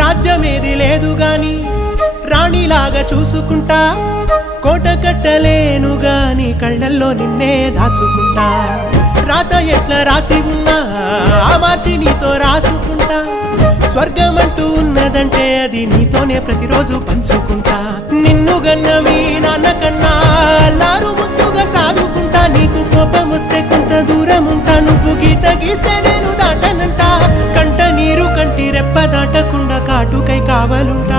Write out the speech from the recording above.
రాజ్యమేది లేదు గాని రాణిలాగా చూసుకుంటా, కోట కట్టలేను గాని కళ్ళల్లో నిన్నే దాచుకుంటా. రాత ఎట్లా రాసి ఉన్నా ఆ మార్చి నీతో రాసుకుంటా. స్వర్గమంటూ ఉన్నదంటే అది నీతోనే ప్రతిరోజు పంచుకుంటా. నిన్ను గన్న మీ నాన్న కన్నా అల్లారు ముద్దుగా సాదుకుంటా. నీకు కోపం వస్తే కొంత దూరం ఉంటా, నువ్వు గీత గీస్తే నేను దాటనంటా. కంట నీరు కంటి రెప్ప దాటకుండా కాటుకై కావాలుంటా.